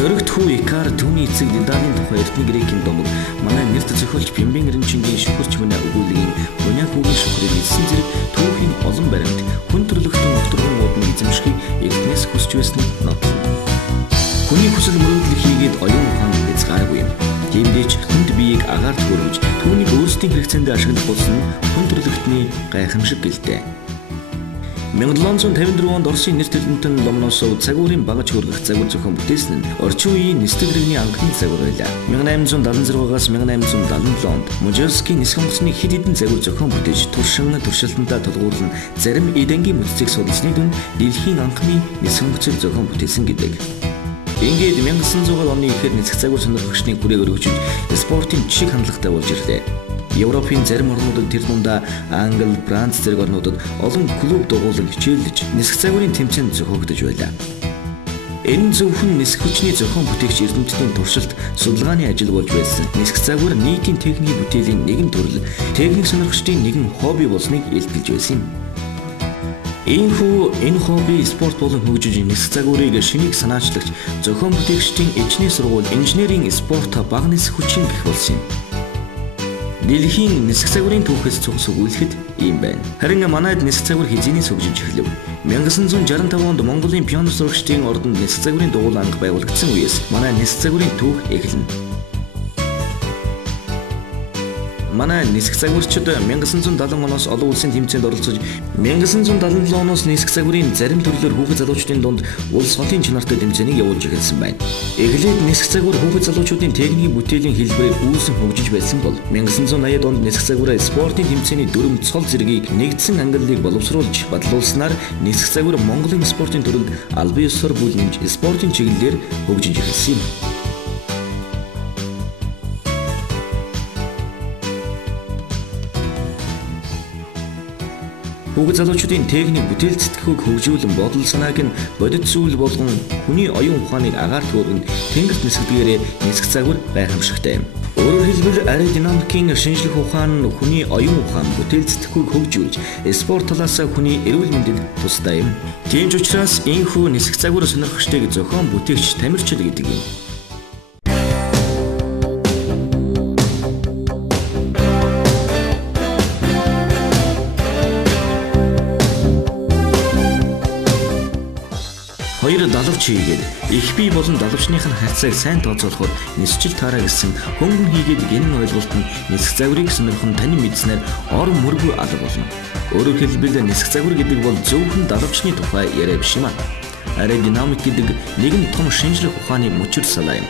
Зөрөгт хүү Икар түүний эцэг Дидарын тухай эртний грекийн домог манай нэрт зохиолч Пимбен Эренчингийн шүхэрч мөнэ өгүүлгийн Буняа хүүгийн шүхрийг илсэн зэрэг түүхийн олон баримт хүн төрлөختөн өгтөргөн уудны эзэмшихийг эртнээс хүсч байсныг нотлоно. Хүний хүсэл мөрөөдөл хийгээд оюун ухаан хязгааргүй юм. Тиймдээч хүнд биеийг агаарт хөрвж түүнийг өөрсдийн хэрэгцээнд ашиглах болсон хүн төрлөختний гайхамшиг гэлтэй. 1754 онд Оросын нэр төлөнтөн Ломоносов цагуурын багаж хөргөх загвар зохион бүтээсэн нь орчин үеийн нисдэг иргэний анхны загвар байлаа. 1876-аас 1877 онд Можевскийн нисэх онгоцны хэд хэдэн загвар зохион бүтээж туршин туршилтандаа тулгуурлан зарим эдэнгийн мөццийг судалсны дүнд дэлхийн анхны нисэх онгоцыг зохион бүтээсэн гэдэг. Ингээд 1900 оны ихээр нисэх загвар сонирхогчдын хүрээг өргөжж спортын жишг хандлагатай болж ирлээ. Европын зарим орнуудад тэр дундаа Англи, Франц зэрэг орнуудад олон клуб дугуулан хичээлж нисэх загварын тэмцээнд зохиогдож байлаа. Энэ зөвхөн нисэх хүчний зохион бүтээгч эрдэмтдийн туршилт, судалгааны ажил болж байсан. Нисэх загвар нийтийн техникийн бүтээлийн нэгэн төрөл, техник сонирхогчдын нэгэн хобби болсныг илтгэж байсан юм. Энэ хобби спорт болон хөгжиж нисэх загварыг шинийг санаачлагч, зохион бүтээгчдийн эчний сургууль, инженерийн спорт баг нисэх хүчин гэх болсон юм. Дэлхийн нисэх загварын түүхээс цугс өгүүлэхэд ийм байна. Харин манайд нисэх загвар хизээнээс хөгжиж эхлэв. 1965 онд Монголын пиано сурагчдын ордонд нисэх загварын дугуйл анги байгуулагдсан үеэс манай нисэх загварын түүх эхэлнэ. Манай нисэх загварчид 1970 оноос олон улсын тэмцээнд оролцож 1977 оноос нисэх загварын зарим төрлөөр хүүхэд залуучдын дунд улс хотын чанартай тэмцээнийг явуулж эхэлсэн байна. Эхлээд нисэх загвар хүүхэд залуучуудын техникийн бүтээлийн хэлбэрээр үүсэн хөгжиж байсан бол 1980-ад онд нисэх загвараа спортын тэмцээний дүрм цол зэргийг нэгдсэн ангиллыг боловсруулж бодлуулснаар нисэх загвар Монголын спортын төрөлд албан ёсоор бүлнэмж спортын чиглэлээр хөгжиж эхэлсэн юм. Хүүхэд залуучуудын техник бүтээл сэтгэхүйг хөгжүүлэн бодол санааг нь бодит зүйл болгон хүний оюун ухааныг агаарт хөргөн тэнгэрт нисгдгээрээ нисэх загвар гайхамшигтай юм. Өөрөөр хэлбэл аэродинамикийн шинжлэх ухаан нь хүний оюун ухаан бүтээл сэтгэхүйг хөгжүүлж спорт талаас хүний эрүүл мэндэд тустай юм. Тийм ч учраас энэхүү нисэх загвар сонирхогчдыг зохион бүтээгч тамирчил гэдэг юм. Хоёр далавч хийгээд их бие болон далавчныхын харьцааг сайн тооцоолоход нисчил таараа гэсэн хөнгөн хийгээд гэнэн ойлголт нь нисэх загварыг сонирхон танин мэдснээр ор мөргүй алга болно. Өөрөөр хэлбэл нисэх загвар гэдэг бол зөвхөн далавчны тухай яриа биш юм аа. Аэродинамик гэдэг нэгэн том шинжлэх ухааны мөчир салаа юм.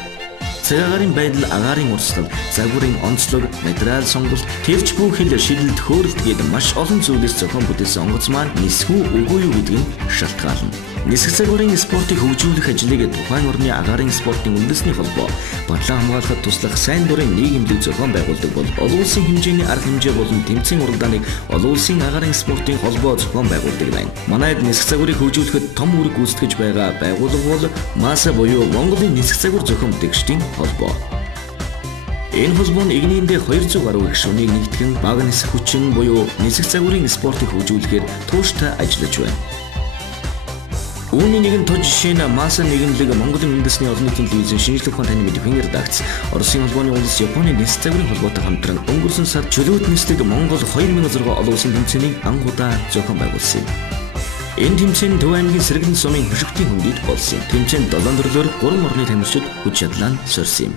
Цагаагаарын байдал, агаарын урсгал, загварын онцлог, материал сонголт, тэрч бүх хэл шилэлт, хөөрөлт гээд маш олон зүйлээс зохион бүтээсэн онгоц маань нисэх үгүй юу гэдгийг шалтгаална. Нисэх загварын спортыг хөгжүүлэх ажлыг тухайн орны агаарын спортын үндэсний холбоо батлан хамгаалахад туслах сайн дурын нийгэмлэг зохион байгуулдаг бол олон улсын хэмжээний арга хэмжээ болон тэмцээн уралдааныг олон улсын агаарын спортын холбоо зохион байгуулдаг байна. Манайд нисэх загварыг хөгжүүлэхэд том үүрэг гүйцэтгэж байгаа байгууллага бол МАСА буюу Монголын нисэх загвар зохион бүтээгчдийн холбоо. Энэ холбоо нь игнийндээ 200 гаруй гишүүнийг нэгтгэн бага нисэх хүчин буюу нисэх загварын спортыг хөгжүүлэхээр тууштай ажиллаж байна. Үүний нэгэн тод жишээ нь МАСА нийгэмлэг Монголын үндэсний олон нийтийн телевизэн шинжлэх ухааны тань мэдхийн редакц Оросын холбооны улс Японы нисэх загварын холбоотой хамтран өнгөрсөн сард чөлөөт нисдэг Монгол 2006 олон улсын тэмцээнийг анх удаа зохион байгуулсан юм. Энэ тэмцээн Төв аймгийн Сэргэлэн сумын хөшигтийн хөндөд болсон. Тэмцээнд 7 төрлөөр 3 орны тамирчид хүч чадлаа сорьсон юм.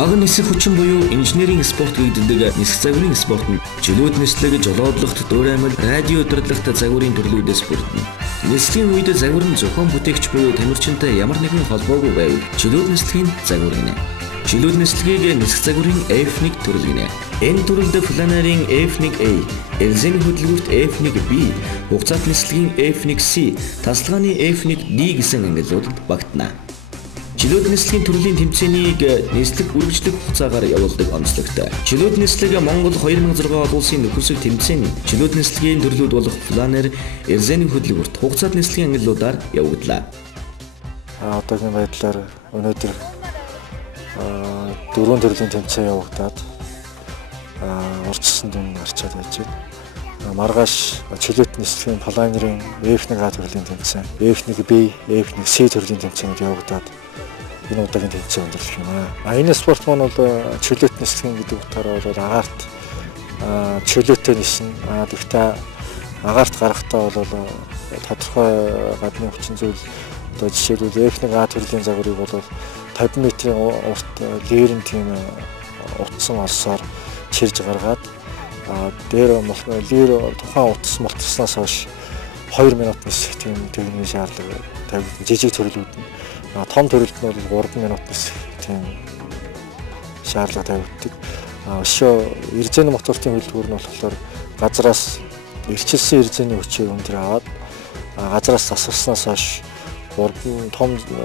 Бага нисэх хүчин буюу инженерийн спорт гэдэг нисэх загварын спорт нь чөлөөт нислэг, жолоодлогт, дуураймал, радио удирдлагт загварын төрлүүдээс бүрдэнэ. Нислэгийн үед загвар нь зохион бүтээгч буюу тамирчинтай ямар нэгэн холбоогүй байвал чөлөөт нислэгийн загвар гинэ. Чөлөөт нислэгийг нисэх загварын F1 төрөл гинэ. Энэ төрөлд фланерийн F1A, элзэний хөдөлгөөрт F1B, хугацаат нислэгийн F1C, тасалгааны F1D гэсэн ангиллуудад багтана. Чөлөөт нислэгийн төрлийн тэмцээнийг нислэг үргэлжлэх хугацаагаар явуулдаг онцлогтой. Чөлөөт нислэг Монгол 2006 олон улсын нөхөрсөг тэмцээний чөлөөт нислэгийн төрлүүд болох фланер, элзэний хөдөлгөөрт хугацаат нислэгийн ангиллуудаар явагдлаа. Одоогийн байдлаар өнөөдөр 4 төрлийн тэмцээн явагдаад урьдчилсан дүн арчаад байж байна. Маргааш чөлөөт нислэгийн Pioneer-ийн F1A төрлийн тэмцээн, F1B, F1C төрлийн тэмцээнүүд явагдаад энэ удаагийн тэмцээн өндөрлөх юм аа. Энэ спорт маань бол чөлөөт нислэгийн гэдэг утгаараа бол агаарт чөлөөтэй ниснэ. Гэхдээ агаарт гарахтаа бол тодорхой гадны хүчин зүйл одоо жишээлбэл F1A төрлийн загварыг бол 50 метрийн урт лирийн тийм утсан олсоор чирж гаргаад дээр лир тухайн утас мултарснаас хойш 2 минут нисэх тийм техникийн шаардлага тавигдсан. Жижиг төрлүүд нь том төрлөд нь бол 3 минут нисэх тийм шаардлага тавигддаг. Өшөө иржээний моторын хөлбөр нь болохоор газраас эрчилсэн иржээний хүчээр өндөр аваад газраас засварснаас хойш том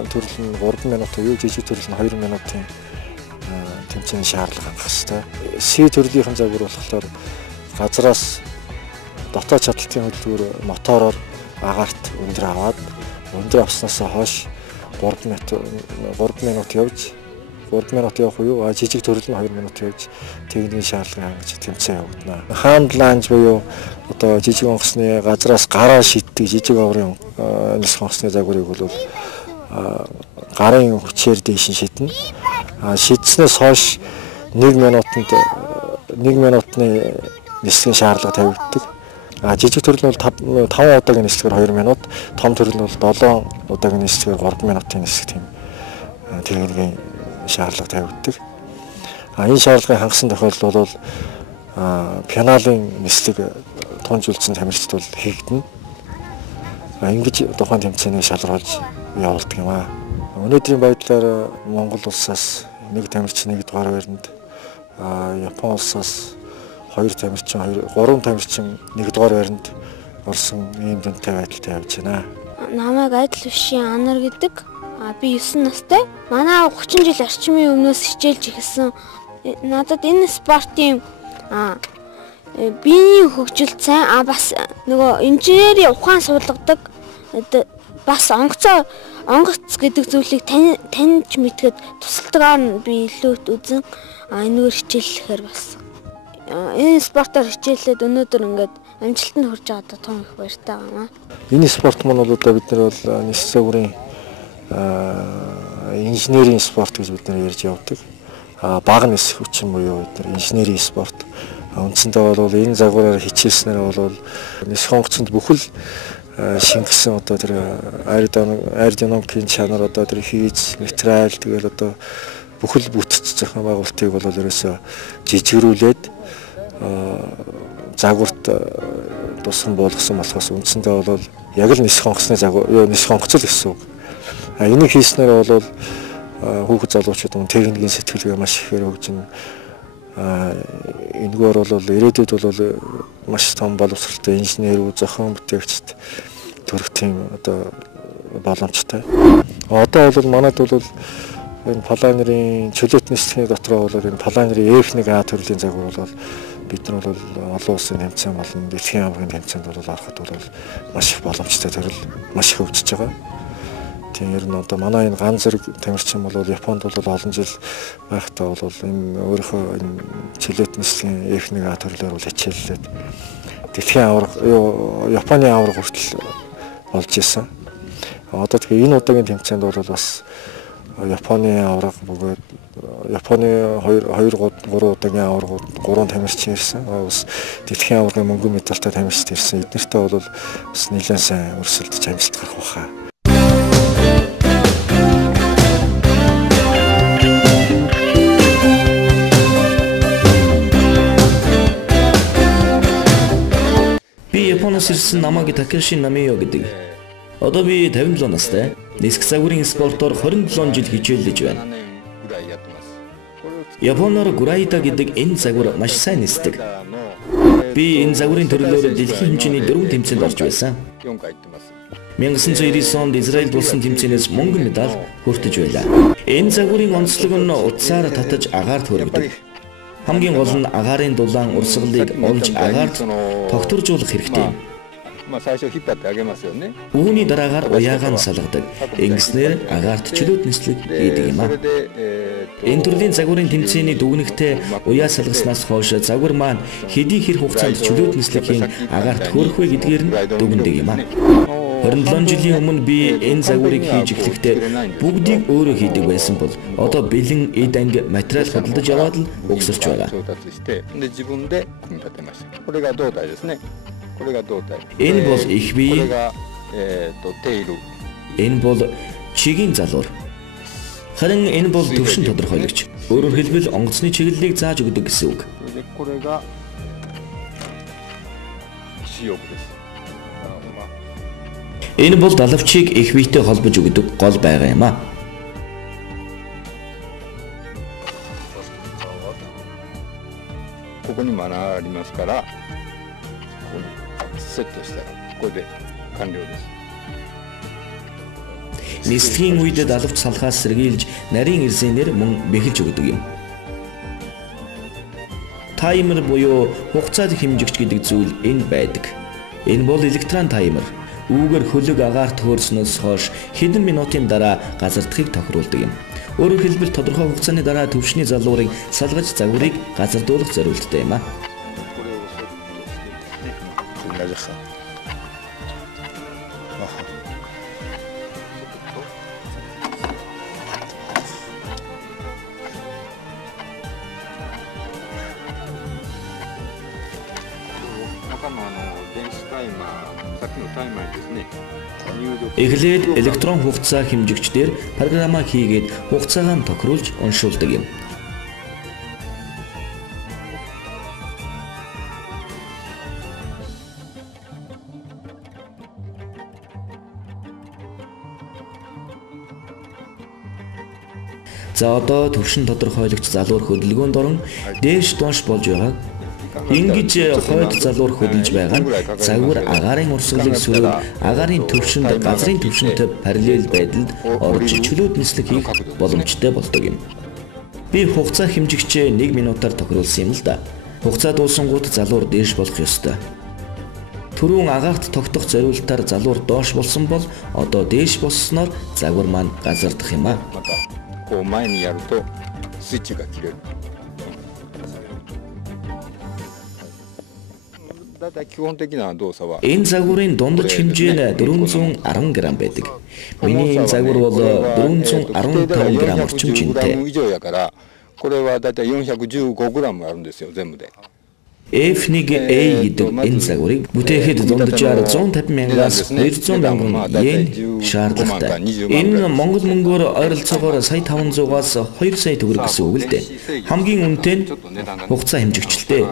төрөл нь 3 минут уу, жижиг төрөл нь 2 минутын тэмцээний шаардлага хангах хэрэгтэй. C төрлийн загвар болохоор газраас дотоод чадалтын хөдөлгөөр мотороор агаарт өндөр аваад өндөр авснаас хойш 3 минут явж 3 минут явах уу, жижиг төрөл нь 2 минут явж техникийн шаардлага хангаж тэмцээн явагдана. Hand lunge буюу одоо жижиг онгоцны газраас гараа шиддэг жижиг оврын нисэх онгоцны загварыг бол гарын хүчээр дээш нь шиднэ. Шидснээс хойш 1 минутны нислэгийн шаардлага тавигддаг. Жижиг төрөл нь 5 удаагийн нислэгээр 2 минут, том төрөл нь 7 удаагийн нислэгээр 3 минутын нислэг тийм техникийн шаардлага тавигддаг. Энэ шаардлагыг хангасан тохиолдолд бол пеналийн нислэг тунж үлдсэн тамирчид бол хийгдэнэ. Ингэж тухайн тэмцээнийг шалруулж явуулдаг юм аа. Өнөөдрийн байдлаар Монгол улсаас 1 тамирчин 1 дугаар байранд, Япон улсаас 2 тамирчин 3 тамирчин 1 дугаар байранд орсон ийм дүнтэй байдалтай явж байна. Намайг Адил Бишийн Анар гэдэг. Би 9 настай. Манай 30 жил орчмын өмнөөс хичээлж эхэлсэн. Надад энэ спортын биеийн хөгжилт сайн, бас нөгөө инженерийн ухаан суулгадаг, бас онгоц гэдэг зүйлийг таньж мэдгээд тусалдгаар нь би илүүт үзэн энэгээр хичээллэхээр бас энэ спортоор хичээлээд өнөөдөр ингээд амжилтанд хүрч байгаа том их баяртай байна. Энэ спорт маань бол одоо бид нар бол нис загварын инженерийн спорт гэж бид нар ярьж явдаг. Бага нисэх хүчин буюу бид нар инженерийн спорт. Үндсэндээ бол энэ загвараар хичээснээр бол нисэх онгоцонд бүхэл шингэсэн одоо тэр аэродинамикийн чанар, одоо тэр хийж материал, тэгэл одоо бүхэл бүтц зохион байгуулалтыг бол ерөөсөө жижигрүүлээд загварт тусган болгосон болохоос үндсэндээ бол яг л нисэх онгоцны нисэх онгоц л гэсэн үг. Энийг хийснээр бол хүүхэд залуучууд техникийн сэтгэлгээ маш ихээр хөгжин. Энэгээр бол ирээдүйд бол маш том боловсролтой инженерүүд, зохион бүтээгчид төрөх тийм одоо боломжтой. Одоо бол манайд бол энэ Pioneer-ийн чөлөөт нислэгийн дотроо бол энэ Pioneer-ийн F1A төрлийн загвар бол бид нар бол олон улсын тэмцээн болон дэлхийн аваргын тэмцээнд бол ороход бол маш их боломжтой төрөл, маш их хөгжиж байгаа. Тийм ер нь одоо манай энэ ган зэрэг тамирчин бол Японд бол олон жил байхдаа бол энэ өөрийнхөө энэ чөлөөт нислэгийн F1A төрлөөр бол хичээллээд дэлхийн аварга Японы аварга хүртэл болж исэн. Одоо тэгээ энэ удаагийн тэмцээнд бол бас Японы аварга бөгөөд Японы 2-3 удаагийн аварга 3 тамирчин ирсэн. Бас дэлхийн аваргын мөнгөн медальтай тамирчид ирсэн. Эднэртэй бол бас нэлээд сайн өрсөлдөж амжилт гарах байхаа. Би Японоос ирсэн Намаги Такеши Намиё гэдэг. Одоо би 57 настай. Нисэх загварын спортоор 27 жил хичээлж байна. Японоор Гурайда гэдэг энэ загвар маш сайн нисдэг. Би энэ загварын төрлөөр дэлхийн хэмжээний 4 тэмцээнд орж байсан. 1999 онд Израильд болсон тэмцээнээс мөнгөн медаль хүртэж байлаа. Энэ загварын онцлог нь утсаар татаж агаарт хүргэдэг. Хамгийн гол нь агаарын дулаан урсгалыг олж агаарт тогтворжуулах хэрэгтэй. Үүний дараагаар уяагаа нь салгадаг. Ингэснээр агаарт чөлөөт нислэг хийдэг юм а. Энэ төрлийн загварын тэмцээний дүгнэгтээ уяа салгаснаас хойш загвар маань хэдий хэр хугацаанд чөлөөт нислэгийн агаарт хүрэх вэ гэдгээр нь дүгнэдэг юм а. 27 жилийн өмнө би энэ загварыг хийж эхлэхдээ бүгдийг өөрөө хийдэг байсан бол одоо бэлэн эд анги материал худалдаж аваад л угсарч байгаа. Энэ бол их бие. Энэ бол чигийн залуур. Харин энэ бол төвшин тодорхойлогч. Өөрөөр хэлбэл онгоцны чиглэлийг зааж өгдөг гэсэн үг. Энэ бол далавчийг их биетэй холбож өгдөг гол байгаа юм а. Нислэгийн үед далавч салхаас сэргийлж нарийн ирсэнээр мөн бэхэлж өгдөг юм. Таймер буюу хугацааг хэмжигч гэдэг зүйл энд байдаг. Энэ бол электрон таймер. Үүгээр хөлөг агаарт хөөрснөөс хойш хэдэн минутын дараа газардахыг тохируулдаг юм. Өөрөөр хэлбэл тодорхой хугацааны дараа төвшний залуурыг салгаж загварыг газардуулах зорилттой юм а. Эхлээд электрон хугацаа хэмжигчдээр программа хийгээд хугацаагаа тохируулж уншуулдаг юм. За одоо төвшин тодорхойлогч залуур хөдөлгөөнд орон дээш доош болж байгаа. Ингэж хойд залуур хөдөлж байгаа нь загвар агаарын урсгалыг сөрөг агаарын төвшөнд газрын төвшөнтэй параллел байдалд орж чөлөөт нислэг хийх боломжтой болдог юм. Би хугацаа хэмжигчээ 1 минутаар тохируулсан юм л да. Хугацаа дуусангууд залуур дээш болох ёстой. Түрүүн агаарт тогтох зориултаар залуур доош болсон бол одоо дээш болсноор загвар маань газардах юм а. Энэ загварын дундаж хэмжээ нь 410 г байдаг. Миний энэ загвар бол 415 г орчим жинтэй. F1A гэдэг энэ загварыг бүтээхэд дунджаар 150 мянгаас 200 мянган йен шаардлагатай. Энэ Монгол мөнгөөр ойролцоогоор сая 500-аас 2 сая төгрөг гэсэн үг л дээ. Хамгийн үнэтэй нь хугацаа хэмжигчлээ.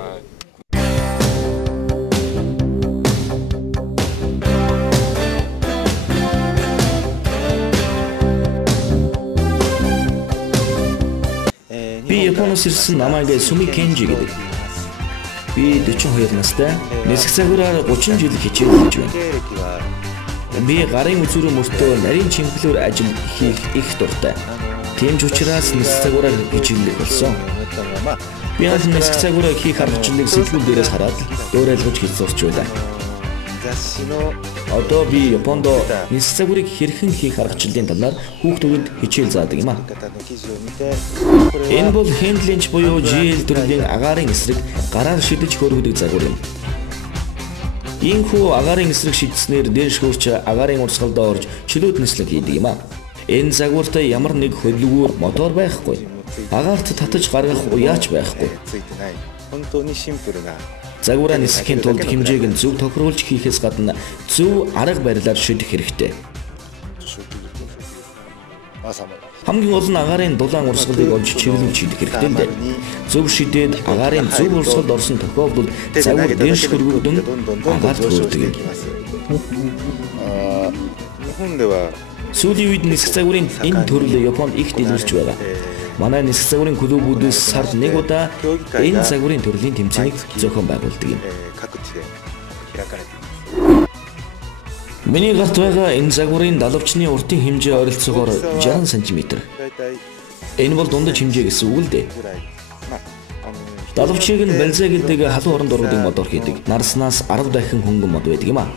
Би Японоос ирсэн намайг Суми Кенжи гэдэг. Би 42 настай, нисэх загвараар 30 жил хичээл хийж байна. Би гарын үзүүрэн мөртөө нарийн чимхлээр ажил хийх их дуртай. Тийм ч учраас нисэх загвараар хичээллэх болсон. Би анх нисэх загвараа хийх аргачлалыг сэтгүүл дээрээс хараад өөрөөлгөж хэлцүүлж байлаа. Одоо би Японд нисэх загварыг хэрхэн хийх аргачлалын талаар хүүхдүүдэд хичээл заадаг юм а. Энэ бол хендленч буюу GL төрлийн агаарын эсрэг гараар шидэж хөргөдөг загвар юм. Иймхүү агаарын эсрэг шидснээр дээш хөрч агаарын урсгалд орж чөлөөт нислэг хийдэг юм а. Энэ загварт ямар нэг хөдөлгүүр мотор байхгүй. Агаарт татаж гаргах уяач байхгүй. Загвараа нисэхийн тулд хэмжээг нь зөв тохируулж хийхээс гадна зөв арга барилаар шидэх хэрэгтэй. Хамгийн гол нь агаарын дулаан урсгалыг олж чиглүүлж шидэх хэрэгтэй л дээ. Зөв шидээд агаарын зөв урсгалд орсон тохиолдолд загвар дээш хөргөгдөн агаарт хүрдэг юм. Сүүлийн үед нисэх загварын энэ төрөл Японд их дэлгэрч байгаа. Манай нисэх загварын клубүүдээс сард нэг удаа энэ загварын төрлийн тэмцээнийг зохион байгуулдаг юм. Миний гарт байгаа энэ загварын далавчны уртын хэмжээ ойролцоогоор 60 см. Энэ бол дундаж хэмжээ гэсэн үг л дээ. Далавчийг нь бензин гэдэг халуун оронд ордог модоор хийдэг. Нарснаас 10 дахин хөнгөн мод байдаг юм а.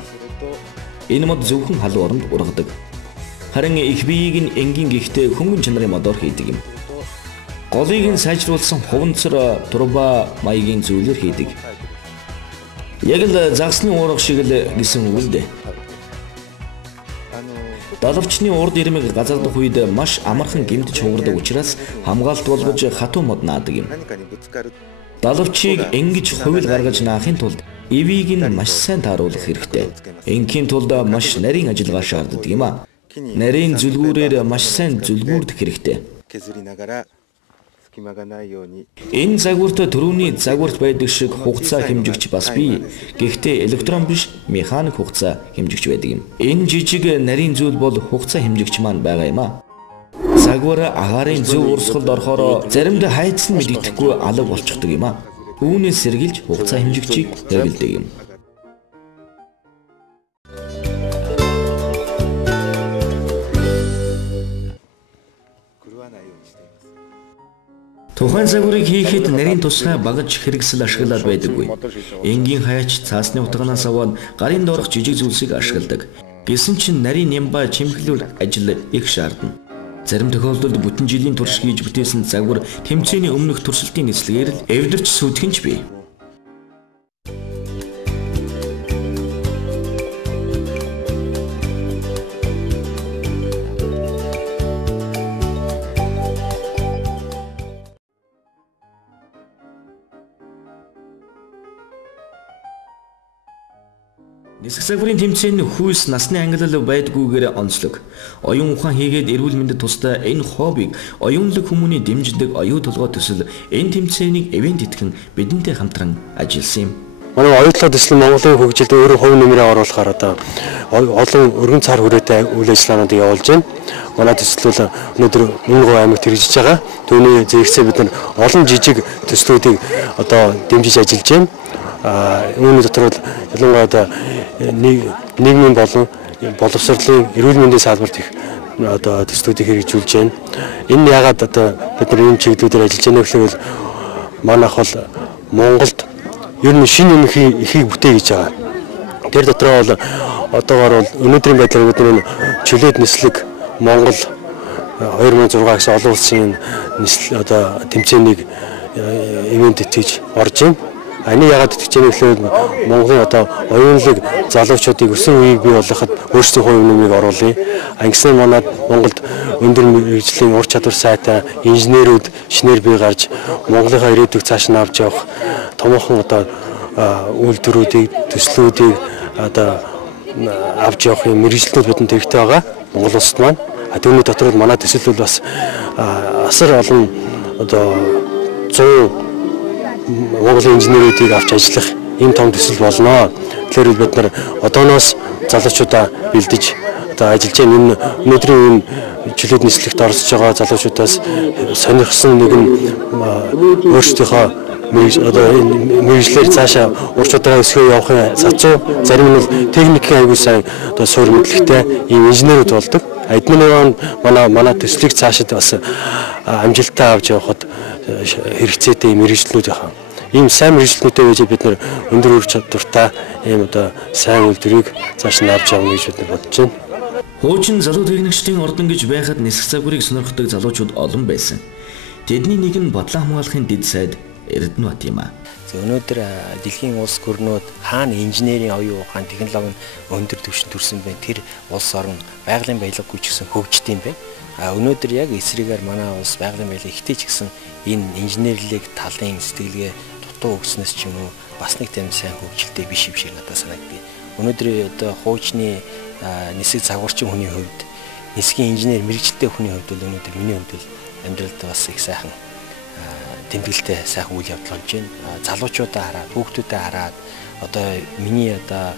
Энэ мод зөвхөн халуун оронд ургадаг. Харин их биеийг нь энгийн гихтэй хөнгөн чанарын модоор хийдэг юм. Голыг нь сайжруулсан хуванцар турба маягийн зүйлээр хийдэг. Яг л загсны уурга шиг л гэсэн үг л дээ. Далавчны урд ирмэг газардах үед маш амархан гэмтэж хугардаг учраас хамгаалалт болгож хатуу мод наадаг юм. Далавчийг ингэж хувил гаргаж наахын тулд эвийг нь маш сайн тааруулах хэрэгтэй. Ингийн тулд маш нарийн ажиллагаа шаарддаг юм а. Нарийн зүлгүүрээр маш сайн зүлгүүрдэх хэрэгтэй. Энэ загварт төрөүний загварт байдаг шиг хугацаа хэмжигч бас бий. Гэхдээ электрон биш, механик хугацаа хэмжигч байдаг юм. Энэ жижиг нарийн зүйл бол хугацаа хэмжигч маань байгаа юм а. Загвар агаарын зөв урсгалд орохоор заримдаа хайцсан мэддэхгүй алга болчихдог юм а. Үүнээс сэргийлж хугацаа хэмжигчийг тавилдаг юм. Тухайн загварыг хийхэд нарийн тусгай багаж хэрэгсэл ашиглаад байдаггүй. Энгийн хаяч цаасны утганаас аваад гарын доорх жижиг зүйлсийг ашигладаг. Гэсэн чинь нарийн нямба чимхлүүл ажил их шаардна. Зарим тохиолдолд бүтэн жилийн турш хийж бүтээсэн загвар тэмцээний өмнөх туршилтын нислэгээр л эвдэрч сүтгэнч бий. Нисэх загварын тэмцээн хүйс насны ангиллал байдгүйгээр онцлог. Оюун ухаан хийгээд эрүүл мэндэд тусдаа энэ хоббиг оюунлаг хүмүүний дэмждэг оюу толгой төсөл энэ тэмцээнийг ивент итгэн бидэнтэй хамтран ажилласан юм. Манай оюутлаг төсөл Монголын хөгжилд өөрөө хувь нэмрээ оруулахаар одоо олон өргөн цар хүрээтэй үйл ажиллагаанууд явуулж байна. Манай төсөл бол өнөөдөр Мөнгө аймагт хэрэгжиж байгаа. Түүний зэрэгцээ бид нар олон жижиг төслүүдийг одоо дэмжиж ажиллаж байна. Үүний дотор бол ялангуяа нийгмийн боловсролын эрүүл мэндийн салбарт их одоо төслүүдийг хэрэгжүүлж байна. Энэ яагаад одоо бид нар энэ чиглэлээр ажиллаж байна гэхээр манайх бол Монголд ер нь шинэ юм ихийг бүтэе гэж байгаа. Тэр дотроо бол одоогоор бол өнөөдрийн байдлаар бид нар чөлөөт нислэг Монгол 2006 гэсэн олон улсын нислэг одоо тэмцээнийг ивент итгэж орж байна. Аны яагаад итгэж байгаа гэхээр Монголын одоо оюунлаг залуучуудыг өсвөр үеийг бий болгоход өөрсдийн хувь нэмрийг оруулъя. Ангисан манад Монголд өндөр мэргэжлийн ур чадвар сайтай инженерүүд шинээр бий гарч Монголынхаа ирээдүйг цааш нь авч явах томоохон одоо үйлдвэрүүдийг төслүүдийг одоо авч явах юм мэргэжлүүд бидэнд хэрэгтэй байгаа. Монгол улсад маань түүний дотор манай төсөл бол бас асар олон одоо 100 Монголын инженерүүдийг авч ажиллах ийм том төсөл болно. Тэгэхээр бид нар одооноос залуучуудаа бэлдэж одоо ажиллаж байна. Энэ өнөөдрийн чөлөөт нислэгт оролцож байгаа залуучуудаас сонирхсан нэгэн өөрсдийнхөө мэргэжлэр цаашаа ур чадвараа өсгөө явахын сацуу зарим нь бол техникийн аягүй сайн одоо суурь мэдлэгтэй ийм инженерүүд болдог. Эднэрийн манай төслийг цаашид бас амжилттай авч явахад хэрэгцээтэй мэргэжлүүд байгаа. Ийм сайн мэргэжлүүдтэй байж бид нар өндөр ур чадвартай ийм одоо сайн үйлдвэрийг цааш нь авч явна гэж бид нар бодож байна. Хуучин залуу техникчдийн ордон гэж байхад нисэх загварыг сонирхдаг залуучууд олон байсан. Тэдний нэг нь бодлон хамгаалахын дэд сайд Эрдэнэбат юм а. Өнөөдөр дэлхийн улс гүрнүүд хаана инженерийн оюун ухаан технологи нь өндөр түвшинд төрсэн байна. Тэр улс орн байгалийн баялаггүй ч гэсэн хөгжиж юм байна. Өнөөдөр яг эсрэгээр манай улс байгалийн баялаг ихтэй ч гэсэн энэ инженерлиг талын сэтгэлгээ дутуу өгснөөс ч юм уу бас нэг тийм сайн хөгжилтэй биш юм шиг надад санагддаг. Өнөөдөр одоо хуучны нисэх загварчин хүний хувьд нисхийн инженер мэрэгчлээ хүний хувьд бол өнөөдөр миний хувьд бол амьдралд бас их сайхан тэмдэглэлтэй сайхан үйл явдал болж байна. Залуучуудаа хараад, хүүхдүүдээ хараад одоо миний одоо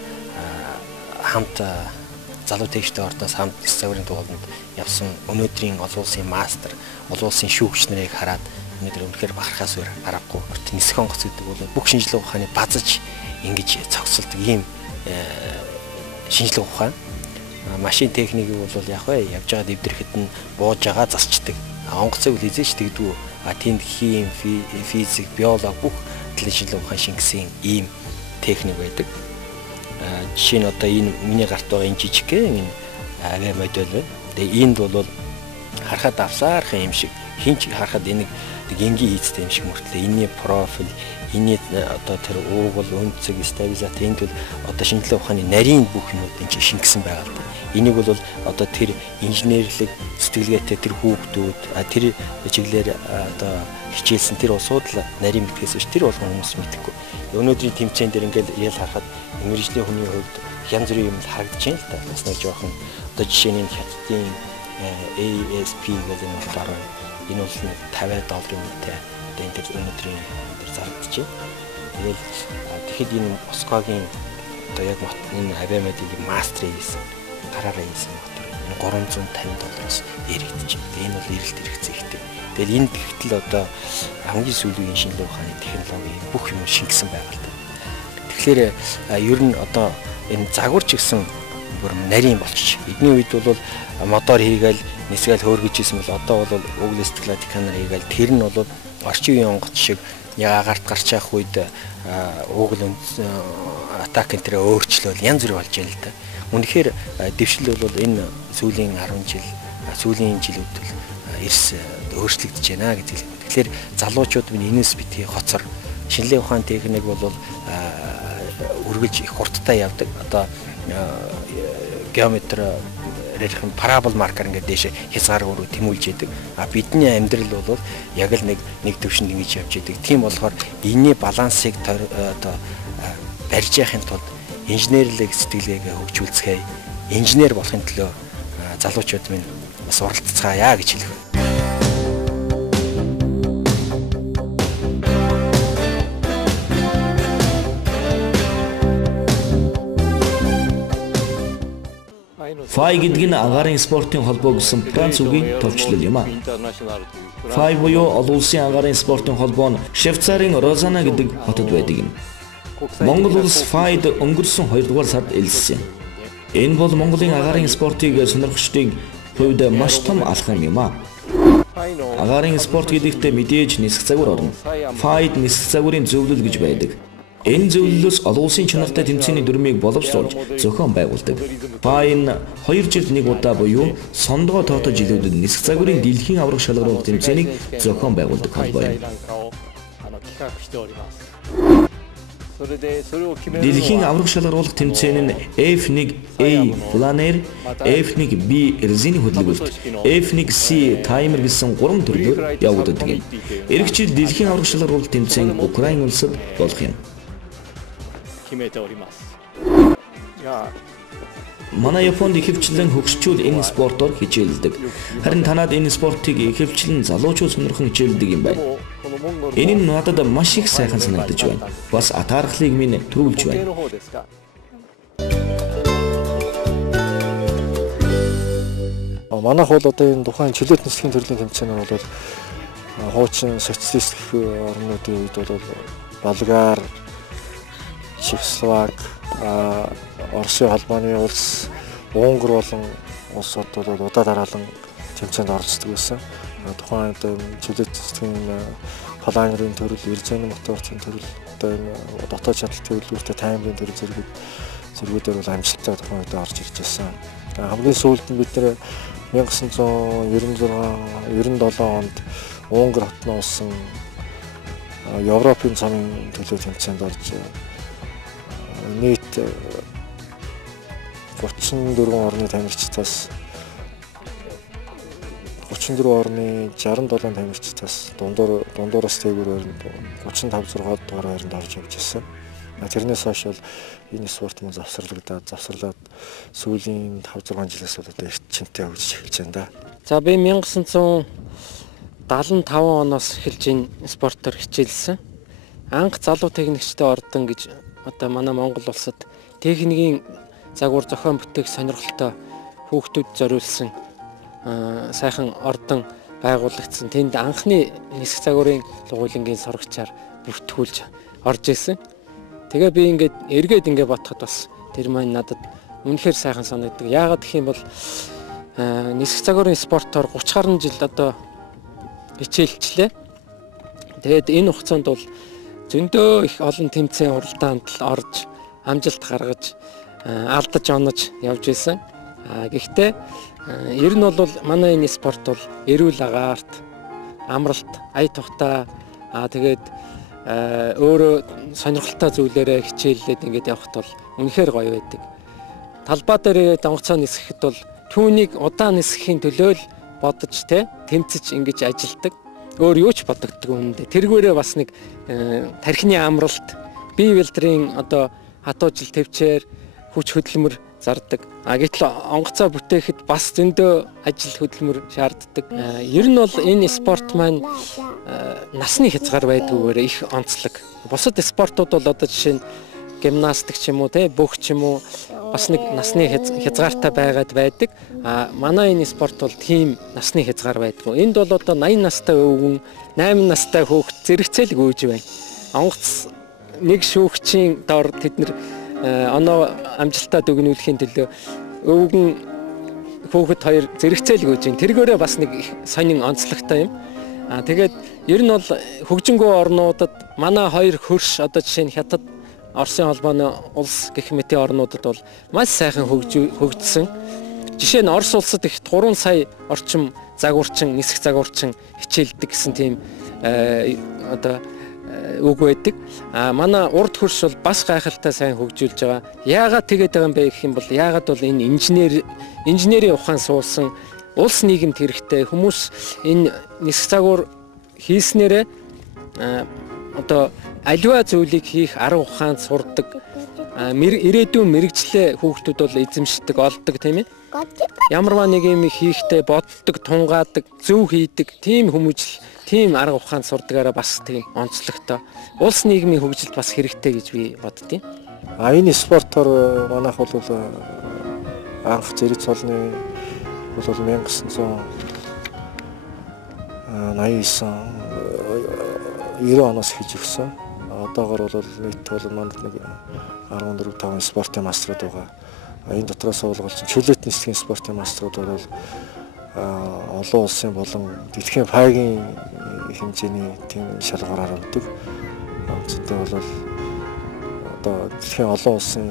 хамт залуу техникчтэй ордоос хамт загварын дугуйланд явсан өнөөдрийн олон улсын мастер, олон улсын шүүгч нарыг хараад өнөөдөр үнэхээр бахархаас өөр аргагүй. Нисэх онгоц гэдэг бол бүх шинжилгээ ухааны базаж ингэж цогцолдог ийм шинжилгээ ухаан. Машин техникийг бол яг вэ явж байгаа дэвдрэхэд нь бууж байгаа засчдаг. Онгоцыг л эзэж тэгдүү. Тэнд хим, физик, биологи бүх шинжилгээ ухаан шингэсэн ийм техник байдаг. Жишээ нь одоо энэ миний гарт байгаа энэ жижигхэн энэ авиа модель байна. Тэгээ энд бол харахад авсаархан юм шиг хинч харахад энийг энгийн хийцтэй юм шиг мөртлөө энэний профиль энэний одоо тэр уугуул өнцөг стабилизатор энд бол одоо шинжилгээ ухааны нарийн бүх юмуд энэ чинь шингэсэн байгаа л да. Энийг бол одоо тэр инженерлэг сэтгэлгээтэй тэр хүүхдүүд тэр чиглэлээр одоо хичээлсэн тэр улсууд л нарийн мэдгээс биш тэр болгон хүмүүс мэдхгүй. Өнөөдрийн тэмцээн дээр ингээл ял харахад мэрэгжлийн хүний хувьд янз бүрийн юм харагдаж байна л да. Бас нэг жоохон одоо жишээ нь хятадын ASP гэдэг юм болохоор энэ бол $50 үнэтэй энэ тэр өнөөдрийн тэр зарагдаж байна. Тэгэл тэгэхэд энэ Москвагийн одоо яг энэ авиа моделийг мастер хийсэн гараараа хийсэн мотор $350-аас эрэгдэж байна. Тэгээ энэ бол эрэлт хэрэгцээ ихтэй. Тэгэл энэ тэгтэл одоо хамгийн сүүлийн шинжилгээ ухааны технологи бүх юм шингэсэн байгаа л да. Тэгэхээр ер нь одоо энэ загварч гэсэн бүр нарийн болчих. Эдний үед бол мотор хийгээл нисгээл хөөргөж исэн бол одоо бол Google Static-аар хийгээл тэр нь бол орчин үеийн онгоц шиг яагарт гарч явах үед Google Attack энтрээ өөрчлөл янз бүр болж байна л да. Үнэхээр дэвшил бол энэ сүүлийн 10 жил сүүлийн жилүүд бол эрс өөрчлөгдөж байна гэж хэлээ. Тэгэхээр залуучууд минь энэс битгий хоцор шинжилгээ ухааны техник бол үргэлж их хурдтай явдаг. Одоо геометри рейхэн парабол маркер ингээд дээшээ хязгааргүй тэмүүлж яадаг. Бидний амьдрал бол яг л нэг төвшөнд ингэж явж яадаг. Тийм болохоор энэний балансыг одоо барьж яхахын тулд инженерлэг сэтгэлгээгээ хөгжүүлцгээе. Инженер болохын төлөө залуучууд минь бас оролцгаая гэж хэлэх. FI гэдэг нь агаарын спортын холбоо гэсэн Франц үгийн товчлол юм а. FI буюу олон улсын агаарын спортын холбоо нь Швейцарын Розана гэдэг хотод байдаг юм. Монгол улс FI-д өнгөрсөн 2 дугаар сард элссэн. Энэ бол Монголын агаарын спортыг сонирхчдын хувьд маш том алхам юм а. Агаарын спорт гэдэгтээ мэдээж нисэх загвар орно. FI-д нисэх загварын зөвлөл гэж байдаг. Энэ зөвлөлөөс олон улсын чанартай тэмцээний дүрмийг боловсруулж зохион байгуулдаг. FI нь 2 жилд нэг удаа буюу сондгоо тоотоо жилүүдэд нисэх загварын дэлхийн аврах шалгаруулах тэмцээнийг зохион байгуулдаг холбоо юм. Дэлхийн аврах шалгаруулах тэмцээн нь F1A планер, F1B резиний хөдөлгөөлт, F1C таймер гэсэн 3 төрлөөр явагддаг юм. Иргэжил дэлхийн аврах шалгаруулах тэмцээн Украин улсад болох юм. Манай Японд ихэвчлэн хөгшчүүл энэ спортоор хичээлдэг. Харин танад энэ спортыг ихэвчлэн залуучууд сонирхон хичээлдэг юм байна. Энэ нь надад маш их сайхан санагдаж байна. Бас атаархлыг минь төрүүлж байна. Манайх бол одоо энэ тухайн чөлөөт нислэгийн төрлийн тэмцээн бол хуучин социалистик орнуудын үед бол Болгар, Чехословак, Оросын холбооны улс, Унгар болон улсууд бол удаа дараалан тэмцээнд оролцдог байсан. Тухайн одоо чөлөөт нислэгийн Палангрын төрөл, Эрзэний моторцын төрөл, одоо энэ дотоод шатал төлөвлөлтөй таймерын төрөл зэргүүдээр бол амжилттай тухайн үед орж ирж байсан. Хамгийн сүүлд нь бид нэр 1996-97 онд Унгар хотноо улсан Европын цомын төлөө тэмцээнд орж нийт 34 орны тамирчдаас 34 орны 67 тамирчдаас дундуураас дээгүүр 35-6 дугаар байранд орж явж ирсэн. Тэрнээс хойш бол энэ спорт мөн завсарлаад сүүлийн 5-6 жилээс бол одоо эрт чинтэй хөгжиж эхэлж байна да. За би 1975 оноос эхэлж энэ спортоор хичээлсэн. Анх залуу техникчтэй ордон гэж одоо манай Монгол улсад техникийн загвар зохион бүтээх сонирхолтой хүүхдүүд зориулсан сайхан ордон байгуулагдсан. Тэнд анхны нисэх загварын лугуулингийн сурагчаар бүртгүүлж орж исэн. Тэгээ би эргээд бодоход бас тэр маань надад үнэхээр сайхан санагддаг. Яагаад гэх юм бол нисэх загварын спортоор 30 гаруй жил одоо хичээлчлээ. Тэгээд энэ хугацаанд бол зөндөө их олон тэмцээн уралдаанд орж амжилт гаргаж алдаж онож явж исэн. Гэхдээ ер нь бол манай энэ спорт бол эрүүл агаарт, амралт, ая тухтай тэгээд өөрөө сонирхолтой зүйлээрээ хичээллээд ингээд явахт бол үнэхээр гоё байдаг. Талбай дээр онгоцоо нисгэхэд бол түүнийг удаан нисгэхийн төлөө л бодож тэмцэж ингэж ажилдаг. Өөр юу ч бодогддог үнэндээ. Тэргээрээ бас нэг тархины амралт, бие бэлтрийн одоо хатуужил төвчээр хүч хөдөлмөр зардаг. Гэтэл онгоцоо бүтээхэд бас зөндөө ажил хөдөлмөр шаарддаг. Ер нь бол энэ спорт маань насны хязгаар байдгүйгээр их онцлог. Бусад спортууд бол одоо жишээ нь гимнастик ч юм уу бүх ч юм уу бас нэг насны хязгаартай байгаад байдаг. Манай энэ спорт бол тийм насны хязгаар байдгүй. Энд бол одоо 80 настай өвгөн, 8 настай хүүхэд зэрэгцээл гүйж байна. Онгоц нэг шүүгчийн дор тэд нар оноо амжилтаа дүгнүүлэхийн төлөө өвгөн хүүхэд хоёр зэрэгцээл гүйж байна. Тэргээрээ бас нэг сонин онцлогтой юм. Тэгээд ер нь бол хөгжингөө орнуудад манай хоёр хөрш одоо жишээ нь Хятад, Оросын холбооны улс гэх мэт орнуудад бол маш сайхан хөгжсөн. Жишээ нь Орос улсад их 3 сая орчим загварчин, нисэх загварчин хичээлдэг гэсэн тийм одоо үг байдаг. Манай урд хөрш бол бас гайхалтай сайн хөгжүүлж байгаа. Яагаад тэгээд байгаа юм бэ гэх юм бол яагаад бол энэ инженерийн ухаан суусан улс нийгэмд хэрэгтэй хүмүүс энэ нисэх загвар хийснээрээ одоо аливаа зүйлийг хийх арга ухаанд сурдаг. Ирээдүйн мэрэгчлээ хүүхдүүд бол эзэмшдэг, олдог тийм ээ. Ямарваа нэг юм хийхдээ боддог, тунгаадаг, зөв хийдэг тийм хүмүүжил, тийм арга ухаанд сурдагаараа бас тийм онцлогтой. Улс нийгмийн хөгжилд бас хэрэгтэй гэж би боддیں۔ Энэ спортоор манайх бол анх зэрэг цолны бол 1989 оноос хийж өгсөн. Одоогоор бол нийт бол манд нэг 14-5 спортын маструуд байгаа. Энэ дотроос бол чөлөөт нислийн спортын маструуд бол олон улсын болон дэлхийн фагийн хэмжээний тийм шалгуураар өгдөг. Үнэндээ бол одоо дэлхийн олон улсын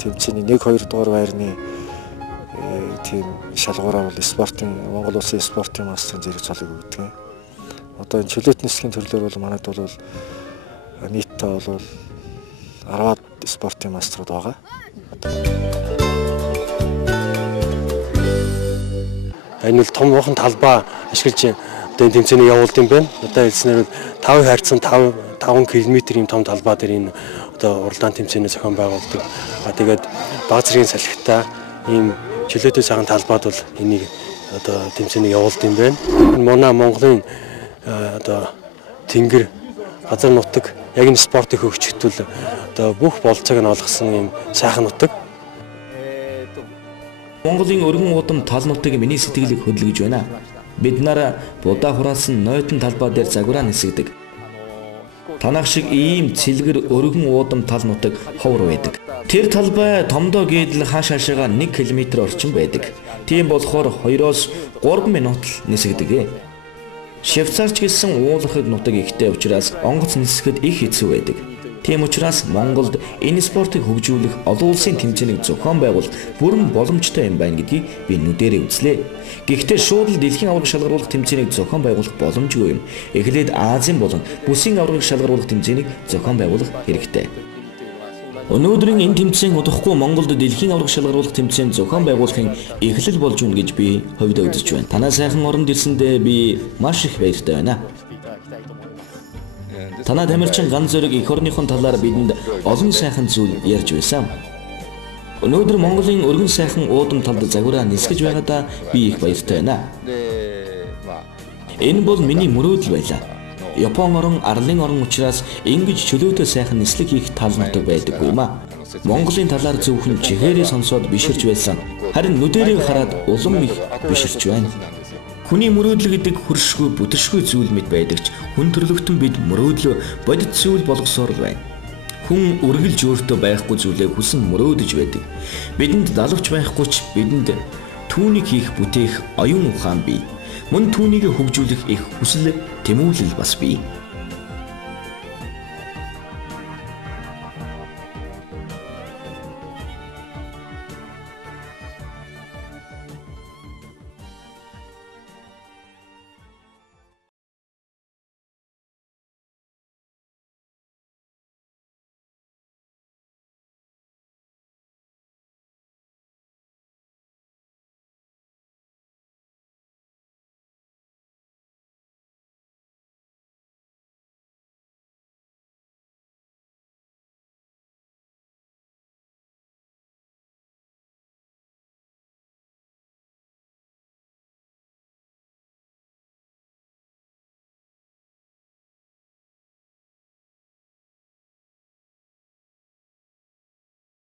тэмцээний 1-2 дугаар байрны тийм шалгуураар бол спортын Монгол улсын спортын мастрын зэрэг цолыг өгдөг. Одоо энэ чөлөөт нислийн төрлөөр бол манайд бол нийтдээ бол 10-аад спортын маструуд байгаа. Энэ бол том ухан талбай ашиглаж одоо тэмцээний явуулт юм байна. Одоо хэлснээр 5 хайрцан 5 км-ийн том талбай дээр энэ одоо уралдаан тэмцээний зохион байгуулдаг. Тэгээд баг зэргийн салхитай ийм чөлөөтэй цагаан талбайд бол энийг одоо тэмцээний явуулт юм байна. Манай Монголын одоо тэнгэр газар нутаг яг энэ спортыг хөгжихдээ одоо бүх болцоог нь олгосон юм сайхан нутаг. Монголын өргөн удам тал нутгийг миний сэтгэлийг хөдөлгөж байна. Бид нараа будаа хураасан нойтон талбай дээр загвараа нисгдэг. Танах шиг ийм цэлгэр өргөн удам тал нутаг ховор байдаг. Тэр талбай томдоо гээд л хааш хаашаага 1 км орчим байдаг. Тийм болохоор 2-оос 3 минут л нисгдэг. Швейцарч гэсэн уулахыг нутаг ихтэй учраас онгоц нисгэхэд их хэцүү байдаг. Тийм учраас Монголд энэ спортыг хөгжүүлэх олон улсын тэмцээнийг зохион байгуулах бүрэн боломжтой юм байна гэдгийг би нүдэрээ үзлээ. Гэхдээ шууд л дэлхийн аварга шалгаруулах тэмцээнийг зохион байгуулах боломжгүй юм. Эхлээд Азийн болон бүсийн аваргыг шалгаруулах тэмцээнийг зохион байгуулах хэрэгтэй. Өнөөдрийн энэ тэмцээн удахгүй Монголд дэлхийн аварга шалгаруулах тэмцээн зохион байгуулахын эхлэл болж байна гэж би хувьдаа үзэж байна. Танай сайхан оронд ирсэндээ би маш их баяртай байна. Танай тамирчин ганц зэрэг эх орныхон талаар бидэнд олон сайхан зүйл ярьж байсан. Өнөөдөр Монголын өргөн сайхан уудам талд загвараа нисгэж байгаадаа би их баяртай байна. Энэ бол миний мөрөөдөл байлаа. Япон орон арлын орон учраас ингэж чөлөөтэй сайхан нислэг хийх тал нутаг байдаггүй юм аа. Монголын талаар зөвхөн чихээрээ сонсоод биширч байсан. Харин нүдэрээ хараад улам их биширч байна. Хүний мөрөөдөл гэдэг хөршгүй бүтэршгүй зүйл мэд байдаг ч хүн төрлөختөн бид мөрөөдлөө бодит зүйл болгосоор л байна. Хүн үргэлж өөртөө байхгүй зүйлээ хүсэн мөрөөдөж байдаг. Бидэнд далавч байхгүй ч бидэнд түүнийг хийх бүтээх оюун ухаан бий. Мөн түүнийг хөгжүүлэх их хүсэл тэмүүлэл бас бий.